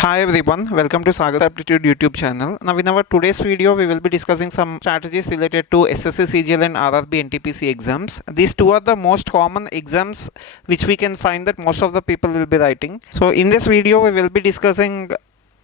Hi everyone, welcome to Sagar Aptitude YouTube channel. Now in our today's video, we will be discussing some strategies related to SSC, CGL and RRB NTPC exams. These two are the most common exams which we can find that most of the people will be writing. So in this video, we will be discussing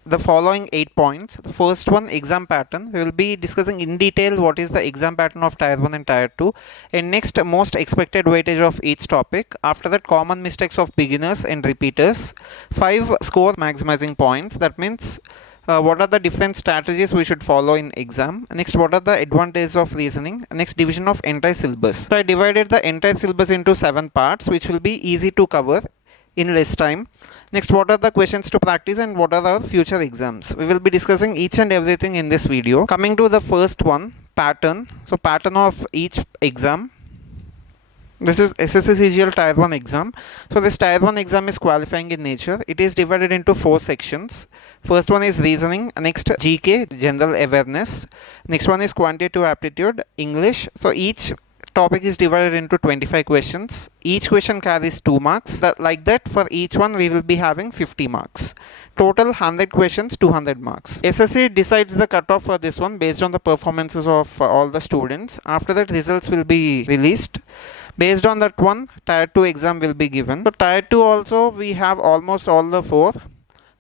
the following 8 points. The first one, exam pattern. We will be discussing in detail what is the exam pattern of tier 1 and tier 2, and next, most expected weightage of each topic. After that, common mistakes of beginners and repeaters. 5, score maximizing points. That means what are the different strategies we should follow in exam. Next, what are the advantages of reasoning. Next, division of entire syllabus. So I divided the entire syllabus into 7 parts, which will be easy to cover in less time. Next, what are the questions to practice and what are our future exams. We will be discussing each and everything in this video. Coming to the first one, pattern. So pattern of each exam. This is SSC CGL tier 1 exam. So this tier 1 exam is qualifying in nature. It is divided into 4 sections. First one is reasoning, next GK, general awareness. Next one is quantitative aptitude, English. So each topic is divided into 25 questions. Each question carries 2 marks. Like that, for each one we will be having 50 marks. Total 100 questions, 200 marks. SSC decides the cutoff for this one based on the performances of all the students. After that, results will be released. Based on that one, tier 2 exam will be given. So tier 2 also we have almost all the 4.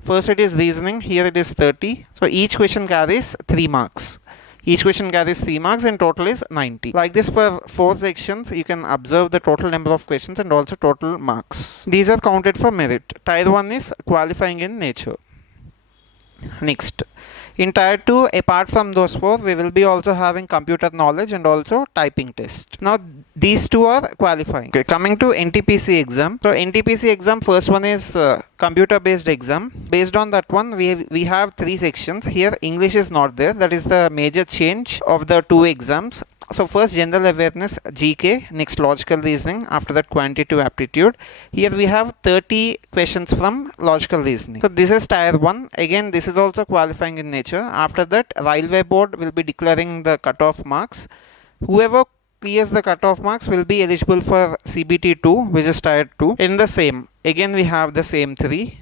First it is reasoning, here it is 30. So each question carries 3 marks. Each question carries 3 marks and total is 90. Like this, for 4 sections, you can observe the total number of questions and also total marks. These are counted for merit. Tier 1 is qualifying in nature. Next, in tier 2, apart from those 4, we will be also having computer knowledge and also typing test. Now these 2 are qualifying. Okay, coming to NTPC exam. So NTPC exam, first one is computer based exam. Based on that one, we have 3 sections. Here English is not there. That is the major change of the 2 exams. So first, general awareness, GK, next logical reasoning, after that quantitative aptitude. Here we have 30 questions from logical reasoning. So this is tier 1. Again, this is also qualifying in nature. After that, railway board will be declaring the cutoff marks. Whoever clears the cutoff marks will be eligible for CBT 2, which is tier 2. In the same, again we have the same 3.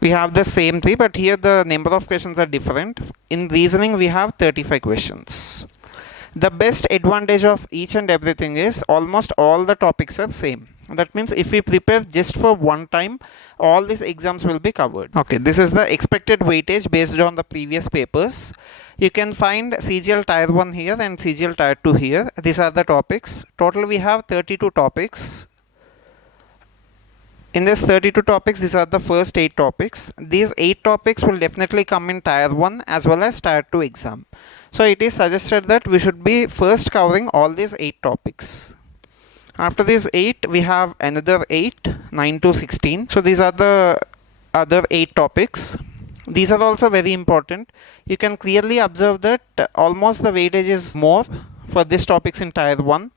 We have the same 3, but here the number of questions are different. In reasoning, we have 35 questions. The best advantage of each and everything is almost all the topics are same. That means if we prepare just for one time, all these exams will be covered. Okay, this is the expected weightage based on the previous papers. You can find CGL tier 1 here and CGL tier 2 here. These are the topics. Total we have 32 topics. In this 32 topics, these are the first 8 topics. These 8 topics will definitely come in tier 1 as well as tier 2 exam. So it is suggested that we should be first covering all these 8 topics. After these 8, we have another 8, 9 to 16. So these are the other 8 topics. These are also very important. You can clearly observe that almost the weightage is more for these topics in tier 1.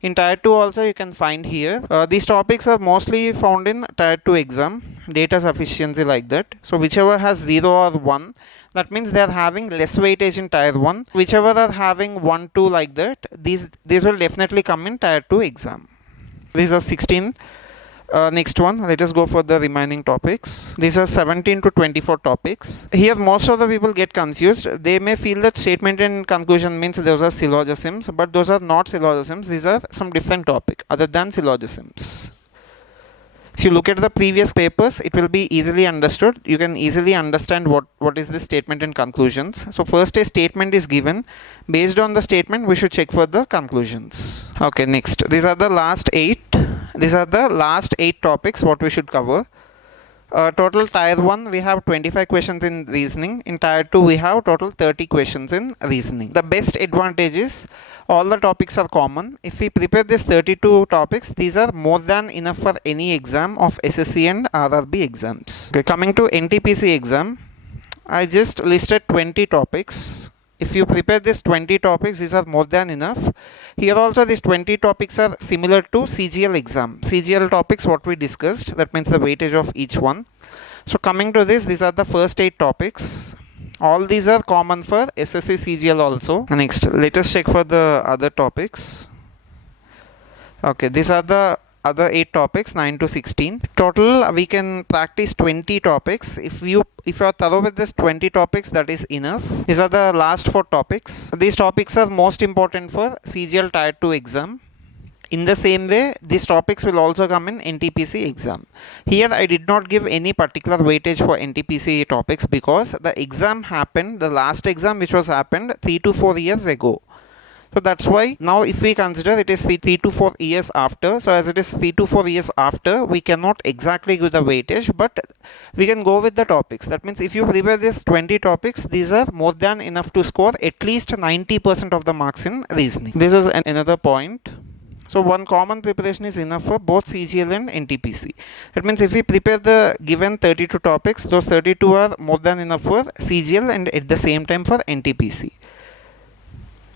In tier 2 also you can find here. These topics are mostly found in tier 2 exam. Data sufficiency, like that. So whichever has 0 or 1, that means they are having less weightage in tier 1. Whichever are having 1, 2, like that, these will definitely come in tier 2 exam. These are 16. Next one, let us go for the remaining topics. These are 17 to 24 topics. Here most of the people get confused. They may feel that statement and conclusion means those are syllogisms, but those are not syllogisms. These are some different topic other than syllogisms. If you look at the previous papers, it will be easily understood. You can easily understand what is the statement and conclusions. So first a statement is given. Based on the statement, we should check for the conclusions. Okay, next. These are the last 8. These are the last 8 topics what we should cover. Total tier 1 we have 25 questions in reasoning. In tier 2 we have total 30 questions in reasoning. The best advantage is all the topics are common. If we prepare these 32 topics, these are more than enough for any exam of SSC and RRB exams. Okay, coming to NTPC exam, I just listed 20 topics. If you prepare these 20 topics, these are more than enough. Here also these 20 topics are similar to CGL exam. CGL topics what we discussed, that means the weightage of each one. So coming to this, these are the first 8 topics. All these are common for SSC CGL also. Next, let us check for the other topics. Okay, these are the other 8 topics, 9 to 16. Total we can practice 20 topics. If you are thorough with this 20 topics, that is enough. These are the last 4 topics. These topics are most important for CGL Tier 2 exam. In the same way, these topics will also come in NTPC exam. Here I did not give any particular weightage for NTPC topics because the exam happened, the last exam which was happened 3 to 4 years ago. So that's why now if we consider it is 3 to 4 years after, so as it is 3 to 4 years after, we cannot exactly give the weightage, but we can go with the topics. That means if you prepare this 20 topics, these are more than enough to score at least 90% of the marks in reasoning. This is another point. So one common preparation is enough for both CGL and NTPC. That means if we prepare the given 32 topics, those 32 are more than enough for CGL and at the same time for NTPC.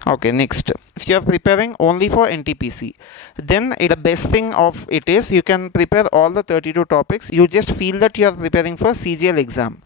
Okay, next. If you are preparing only for NTPC, then the best thing of it is you can prepare all the 32 topics. You just feel that you are preparing for CGL exam.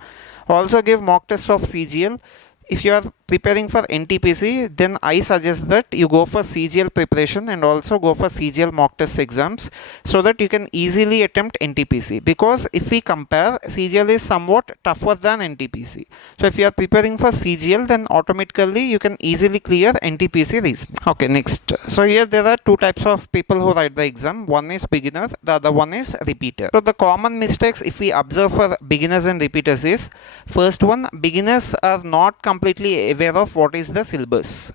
Also give mock tests of CGL. If you are preparing for NTPC, then I suggest that you go for CGL preparation and also go for CGL mock test exams so that you can easily attempt NTPC. Because if we compare, CGL is somewhat tougher than NTPC. So if you are preparing for CGL, then automatically you can easily clear NTPC reasoning. Okay, next. So here there are 2 types of people who write the exam. One is beginner, the other one is repeater. So the common mistakes if we observe for beginners and repeaters is, first one, beginners are not completely aware of what is the syllabus.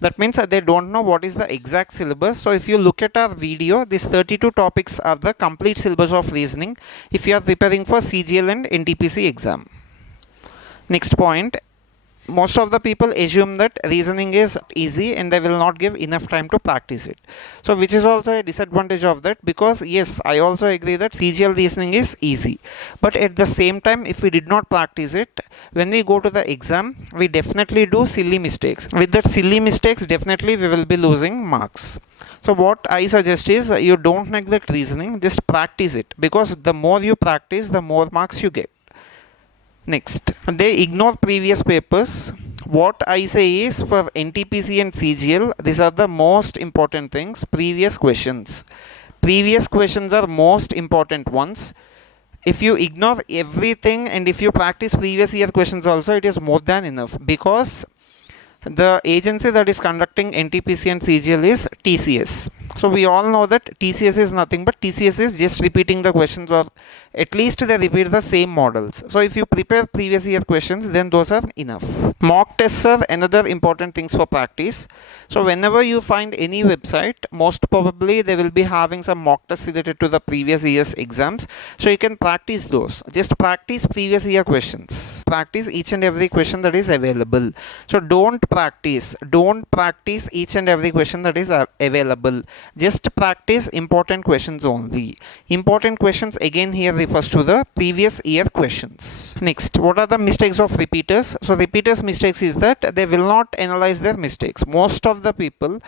That means they don't know what is the exact syllabus. So if you look at our video, these 32 topics are the complete syllabus of reasoning if you are preparing for CGL and NTPC exam. Next point, most of the people assume that reasoning is easy and they will not give enough time to practice it. So which is also a disadvantage of that, because yes, I also agree that CGL reasoning is easy, but at the same time if we did not practice it, when we go to the exam we definitely do silly mistakes. With that silly mistakes, definitely we will be losing marks. So what I suggest is you don't neglect reasoning, just practice it, because the more you practice, the more marks you get. Next, they ignore previous papers. What I say is, for NTPC and CGL, these are the most important things. Previous questions are most important ones. If you ignore everything and if you practice previous year questions also, it is more than enough, because the agency that is conducting NTPC and CGL is TCS. So we all know that TCS is nothing but TCS is just repeating the questions, or at least they repeat the same models. So if you prepare previous year questions, then those are enough. Mock tests are another important things for practice. So whenever you find any website, most probably they will be having some mock tests related to the previous year's exams. So you can practice those. Just practice previous year questions. Practice each and every question that is available. So don't practice each and every question that is available. Just practice important questions only. Important questions again here refers to the previous year questions. Next, what are the mistakes of repeaters? So repeaters' mistakes is that they will not analyze their mistakes. Most of the people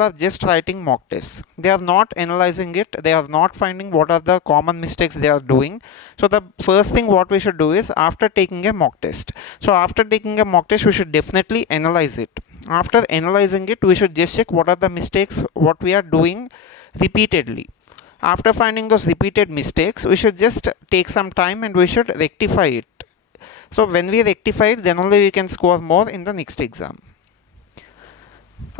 are just writing mock tests. They are not analyzing it. They are not finding what are the common mistakes they are doing. So the first thing what we should do is, after taking a mock test, we should definitely analyze it. After analyzing it, we should just check what are the mistakes what we are doing repeatedly. After finding those repeated mistakes, we should just take some time and we should rectify it. So when we rectify it, then only we can score more in the next exam.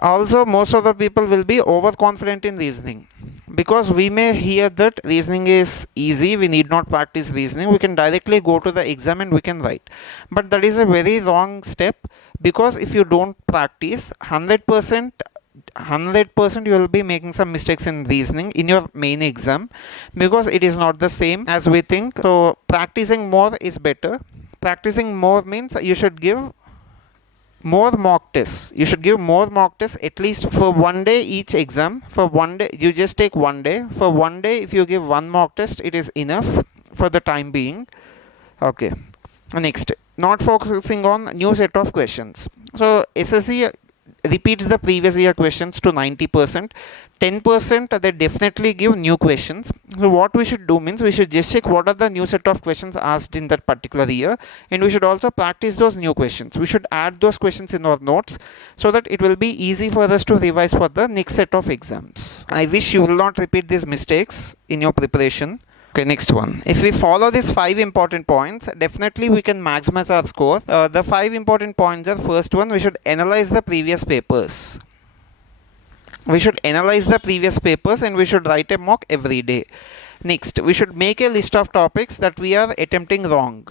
Also, most of the people will be overconfident in reasoning, because we may hear that reasoning is easy, we need not practice reasoning, we can directly go to the exam and we can write. But that is a very wrong step, because if you don't practice, 100% you will be making some mistakes in reasoning in your main exam, because it is not the same as we think. So practicing more is better. Practicing more means you should give more mock tests. You should give more mock tests, at least for one day each exam. For one day, you just take one day. For one day, if you give one mock test, it is enough for the time being. Okay. Next, not focusing on new set of questions. So SSC repeats the previous year questions to 90%. 10% they definitely give new questions. So what we should do means we should just check what are the new set of questions asked in that particular year, and we should also practice those new questions. We should add those questions in our notes so that it will be easy for us to revise for the next set of exams. I wish you will not repeat these mistakes in your preparation. Okay, next one. If we follow these 5 important points, definitely we can maximize our score. The 5 important points are: first one, we should analyze the previous papers. We should analyze the previous papers and we should write a mock every day. Next, we should make a list of topics that we are attempting wrong.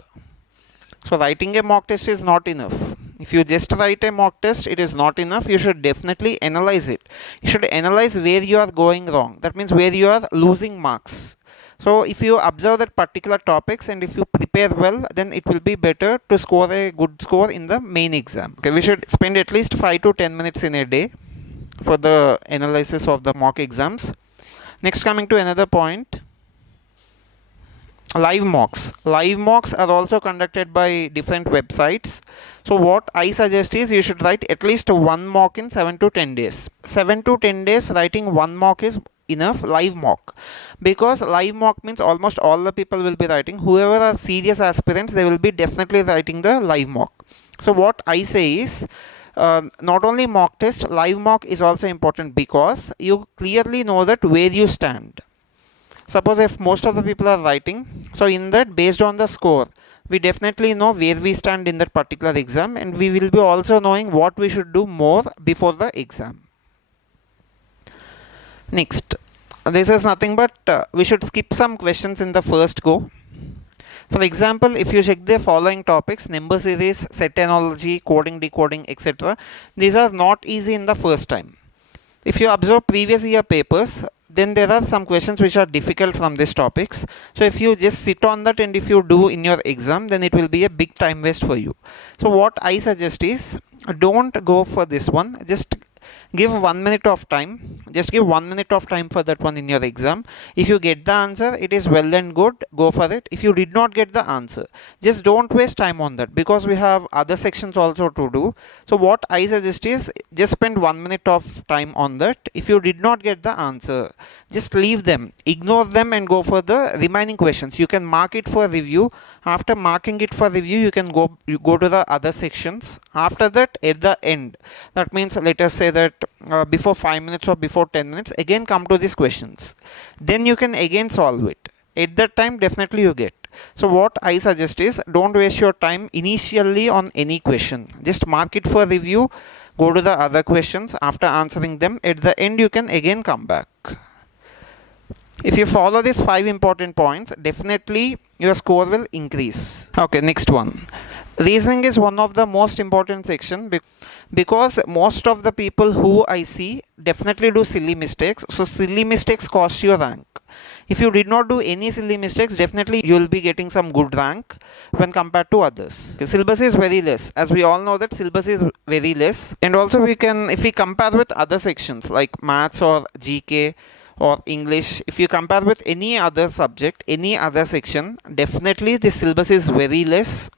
So writing a mock test is not enough. If you just write a mock test, it is not enough. You should definitely analyze it. You should analyze where you are going wrong. That means where you are losing marks. So if you observe that particular topics and if you prepare well, then it will be better to score a good score in the main exam. Okay, we should spend at least 5 to 10 minutes in a day for the analysis of the mock exams. Next, coming to another point, live mocks. Live mocks are also conducted by different websites. So what I suggest is you should write at least one mock in 7 to 10 days. 7 to 10 days writing one mock is enough. Live mock, because live mock means almost all the people will be writing. Whoever are serious aspirants, they will be definitely writing the live mock. So what I say is, not only mock test, live mock is also important, because you clearly know that where you stand. Suppose if most of the people are writing, so in that, based on the score, we definitely know where we stand in that particular exam, and we will be also knowing what we should do more before the exam. Next, this is nothing but we should skip some questions in the first go. For example, if you check the following topics, number series, set analogy, coding, decoding, etc., these are not easy in the first time. If you observe previous year papers, then there are some questions which are difficult from these topics. So if you just sit on that and if you do in your exam, then it will be a big time waste for you. So what I suggest is, don't go for this one. Just give 1 minute of time. Just give 1 minute of time for that one in your exam. If you get the answer, it is well and good, go for it. If you did not get the answer, just don't waste time on that, because we have other sections also to do. So what I suggest is, just spend 1 minute of time on that. If you did not get the answer, just leave them, ignore them, and go for the remaining questions. You can mark it for review. After marking it for review, you can go to the other sections. After that, at the end, that means let us say that before 5 minutes or before 10 minutes, again come to these questions. Then you can again solve it. At that time, definitely you get. So what I suggest is, don't waste your time initially on any question. Just mark it for review, go to the other questions. After answering them, at the end you can again come back. If you follow these 5 important points, definitely your score will increase. Okay, next one. Reasoning is one of the most important section, because most of the people who I see definitely do silly mistakes. So silly mistakes cost your rank. If you did not do any silly mistakes, definitely you will be getting some good rank when compared to others. The syllabus is very less. As we all know that syllabus is very less. And also we can, if we compare with other sections like maths or GK or English, if you compare with any other subject, any other section, definitely the syllabus is very less.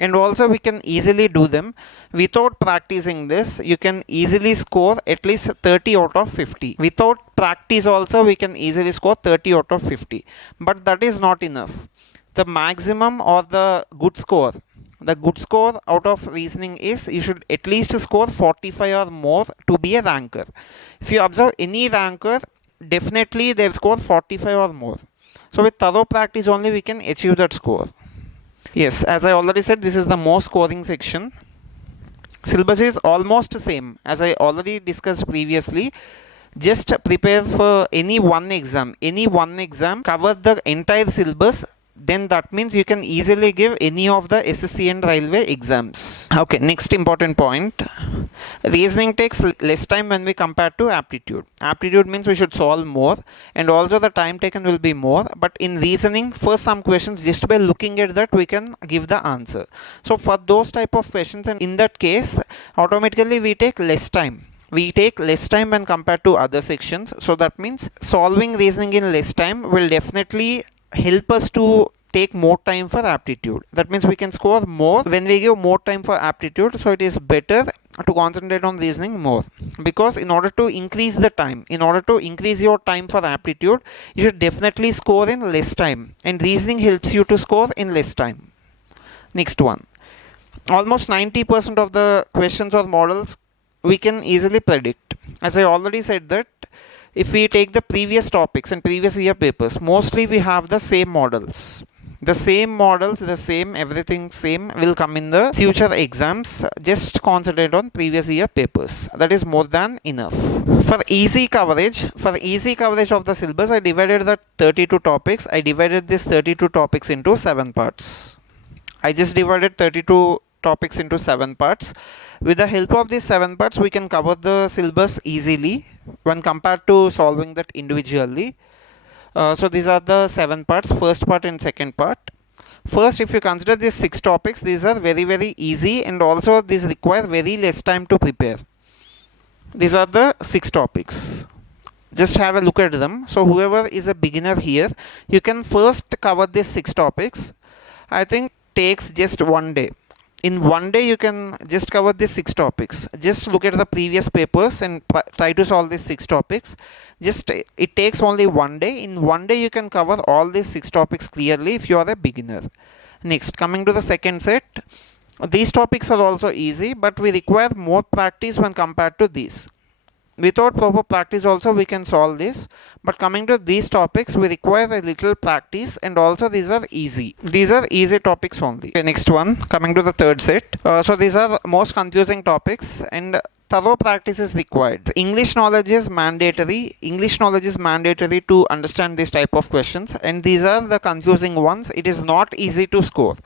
And also we can easily do them. Without practicing this, you can easily score at least 30 out of 50. Without practice also, we can easily score 30 out of 50. But that is not enough. The maximum or the good score out of reasoning is, you should at least score 45 or more to be a ranker. If you observe any ranker, definitely they score 45 or more. So with thorough practice only we can achieve that score. Yes, as I already said, this is the most scoring section. Syllabus is almost same as I already discussed previously. Just prepare for any one exam, cover the entire syllabus, then that means you can easily give any of the SSC and railway exams. Okay, next important point. Reasoning takes less time when we compare to aptitude. Aptitude means we should solve more, and also the time taken will be more. But in reasoning, for some questions, just by looking at that, we can give the answer. So for those type of questions, and in that case, automatically we take less time. We take less time when compared to other sections. So that means solving reasoning in less time will definitely help us to take more time for aptitude. That means we can score more when we give more time for aptitude. So it is better to concentrate on reasoning more, because in order to increase the time, in order to increase your time for aptitude, you should definitely score in less time, and reasoning helps you to score in less time. Next one, almost 90% of the questions or models we can easily predict. As I already said that if we take the previous topics and previous year papers, mostly we have the same models. The same models, the same everything same will come in the future exams. Just concentrate on previous year papers. That is more than enough. For easy coverage of the syllabus, I divided the 32 topics. I divided this 32 topics into 7 parts. I just divided 32 topics into 7 parts. With the help of these 7 parts, we can cover the syllabus easily when compared to solving that individually. So these are the 7 parts, first part and second part. First, if you consider these 6 topics, these are very easy, and also these require very less time to prepare. These are the 6 topics. Just have a look at them. So whoever is a beginner here, you can first cover these 6 topics. I think takes just one day. In one day you can just cover these 6 topics. Just look at the previous papers and try to solve these 6 topics. Just it takes only one day. In one day you can cover all these 6 topics clearly if you are a beginner. Next, coming to the second set, these topics are also easy, but we require more practice when compared to these. Without proper practice also we can solve this, but coming to these topics we require a little practice, and also these are easy. These are easy topics only. Okay, next one, coming to the third set. So these are most confusing topics, and thorough practice is required. English knowledge is mandatory. English knowledge is mandatory to understand this type of questions, and these are the confusing ones. It is not easy to score.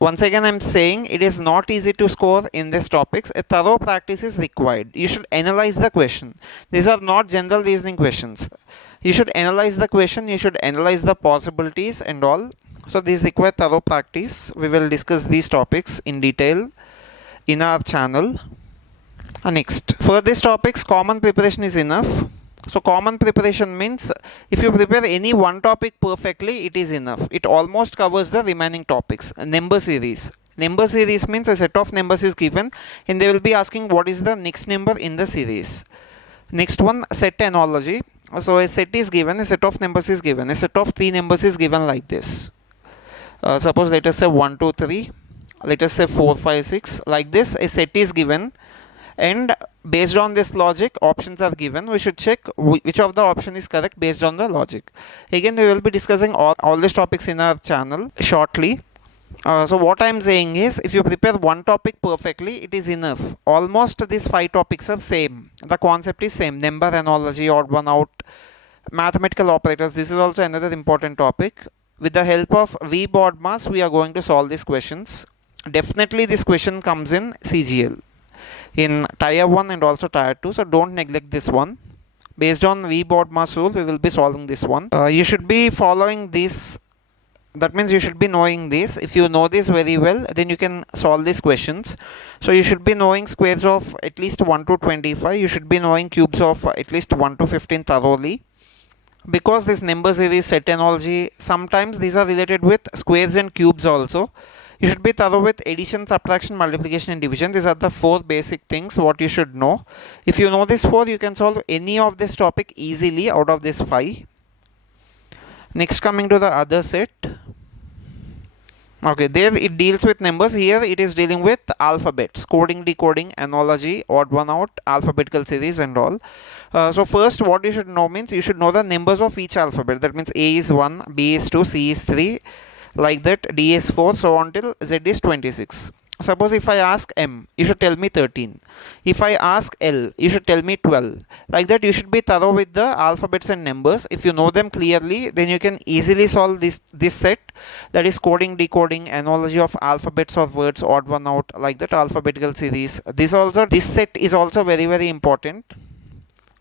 Once again, I am saying it is not easy to score in these topics. A thorough practice is required. You should analyze the question. These are not general reasoning questions. You should analyze the question. You should analyze the possibilities and all. So these require thorough practice. We will discuss these topics in detail in our channel. Next, for these topics, common preparation is enough. So common preparation means if you prepare any one topic perfectly, it is enough. It almost covers the remaining topics. Number series. Number series means a set of numbers is given, and they will be asking what is the next number in the series. Next one, set analogy. So a set is given, a set of numbers is given, a set of 3 numbers is given like this. Suppose let us say 1, 2, 3. Let us say 4, 5, 6. Like this, a set is given, and based on this logic, options are given. We should check which of the option is correct based on the logic. Again, we will be discussing all these topics in our channel shortly. So what I am saying is, if you prepare one topic perfectly, it is enough. Almost these 5 topics are same. The concept is same. Number analogy, odd one out, mathematical operators. This is also another important topic. With the help of V BODMAS, we are going to solve these questions. Definitely this question comes in CGL. In tier 1 and also tier 2, so don't neglect this one. Based on V BODMAS rule, we will be solving this one. You should be following this. That means you should be knowing this. If you know this very well, then you can solve these questions. So you should be knowing squares of at least 1 to 25. You should be knowing cubes of at least 1 to 15 thoroughly. Because this number series, set analogy, sometimes these are related with squares and cubes also. You should be thorough with addition, subtraction, multiplication and division. These are the 4 basic things what you should know. If you know these 4, you can solve any of this topic easily out of this 5. Next, coming to the other set. Okay, there it deals with numbers. Here it is dealing with alphabets, coding, decoding, analogy, odd one out, alphabetical series and all. So first what you should know means you should know the numbers of each alphabet. That means A is 1, B is 2, C is 3. Like that, D is 4, so on till Z is 26. Suppose if I ask M, you should tell me 13. If I ask L, you should tell me 12. Like that, you should be thorough with the alphabets and numbers. If you know them clearly, then you can easily solve this set. That is coding, decoding, analogy of alphabets or words, odd one out, like that, alphabetical series. This set is also very important.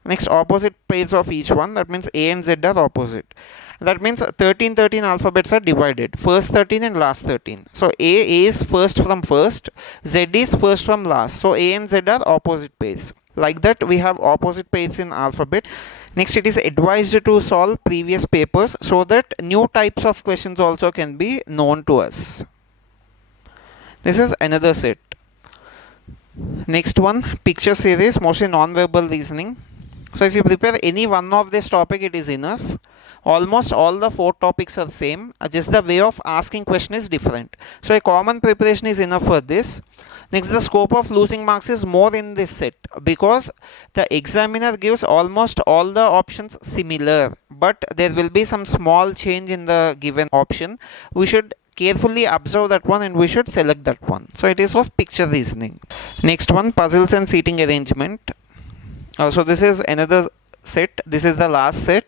Next, opposite pairs of each one. That means A and Z are opposite. That means 13 alphabets are divided. First 13 and last 13. So A is first from first. Z is first from last. So A and Z are opposite pairs. Like that, we have opposite pairs in alphabet. Next, it is advised to solve previous papers so that new types of questions also can be known to us. This is another set. Next one, picture series, mostly non-verbal reasoning. So if you prepare any one of this topic, it is enough. Almost all the 4 topics are same, just the way of asking question is different. So a common preparation is enough for this. Next, the scope of losing marks is more in this set because the examiner gives almost all the options similar, but there will be some small change in the given option. We should carefully observe that one and we should select that one. So it is of picture reasoning. Next one, puzzles and seating arrangement. So this is another set. This is the last set,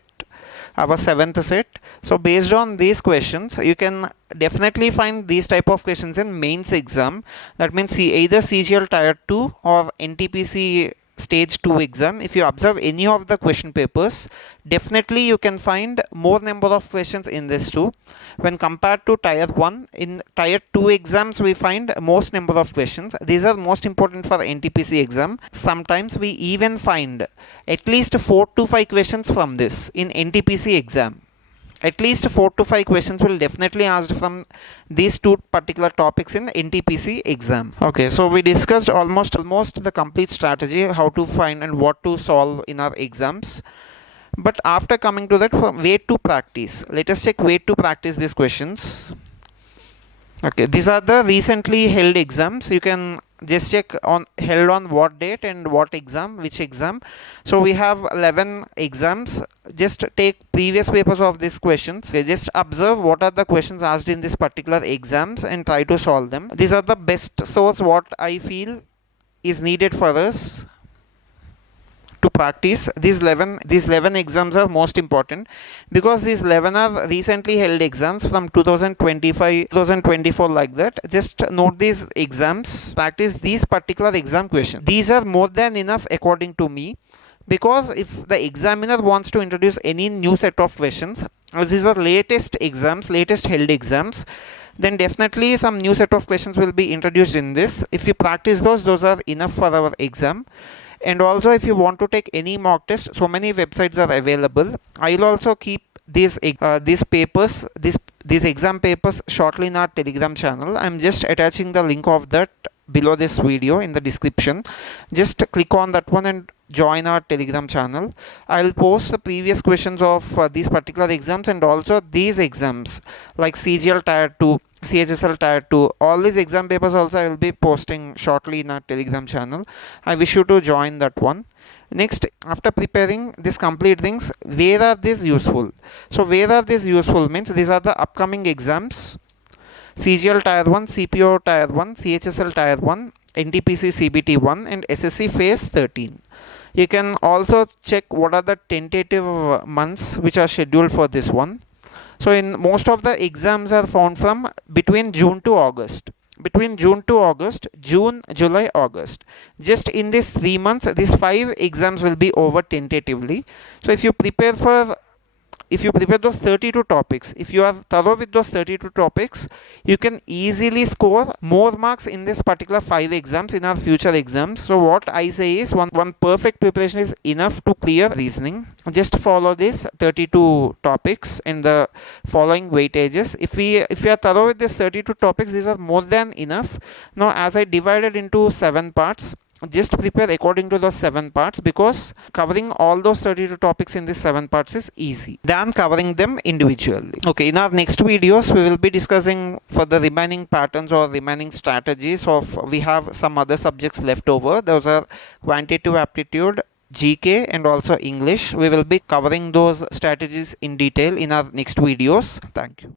our 7th set. So based on these questions, you can definitely find these type of questions in mains exam. That means either CGL Tier 2 or NTPC stage 2 exam. If you observe any of the question papers, definitely you can find more number of questions in this too. When compared to Tier 1, in Tier 2 exams we find most number of questions. These are most important for NTPC exam. Sometimes we even find at least 4 to 5 questions from this in NTPC exam. At least 4 to 5 questions will definitely asked from these 2 particular topics in NTPC exam. Okay, so we discussed almost the complete strategy, how to find and what to solve in our exams. But after coming to that, way to practice, let us check way to practice these questions. Okay, these are the recently held exams. You can just check on held on what date and what exam, which exam. So we have 11 exams. Just take previous papers of these questions. Just observe what are the questions asked in this particular exams and try to solve them. These are the best source what I feel is needed for us to practice. These 11 exams are most important because these 11 are recently held exams from 2025 2024, like that. Just note these exams, practice these particular exam questions. These are more than enough according to me, because if the examiner wants to introduce any new set of questions, as these are latest held exams, then definitely some new set of questions will be introduced in this. If you practice those are enough for our exam. And also, if you want to take any mock test, so many websites are available. I'll also keep these papers, these exam papers shortly in our Telegram channel. I'm just attaching the link of that below this video in the description. Just click on that one and join our Telegram channel. I'll post the previous questions of these particular exams and also these exams like CGL Tier 2, CHSL Tier 2, all these exam papers also I will be posting shortly in our Telegram channel. I wish you to join that one. Next, after preparing these complete things, where are these useful? So where are these useful means these are the upcoming exams: CGL Tier 1, CPO Tier 1, CHSL Tier 1, NTPC CBT 1 and SSC Phase 13. You can also check what are the tentative months which are scheduled for this one. So in most of the exams are found from between June to August. June, July, August. Just in these 3 months, these 5 exams will be over tentatively. So if you prepare those 32 topics, if you are thorough with those 32 topics, you can easily score more marks in this particular 5 exams in our future exams. So what I say is one perfect preparation is enough to clear reasoning. Just follow this 32 topics and the following weightages. If we are thorough with these 32 topics, these are more than enough. Now, as I divided into 7 parts, just prepare according to those 7 parts, because covering all those 32 topics in these 7 parts is easy than covering them individually. Okay, in our next videos we will be discussing for the remaining patterns or remaining strategies of, we have some other subjects left over. Those are quantitative aptitude, GK and also English. We will be covering those strategies in detail in our next videos. Thank you.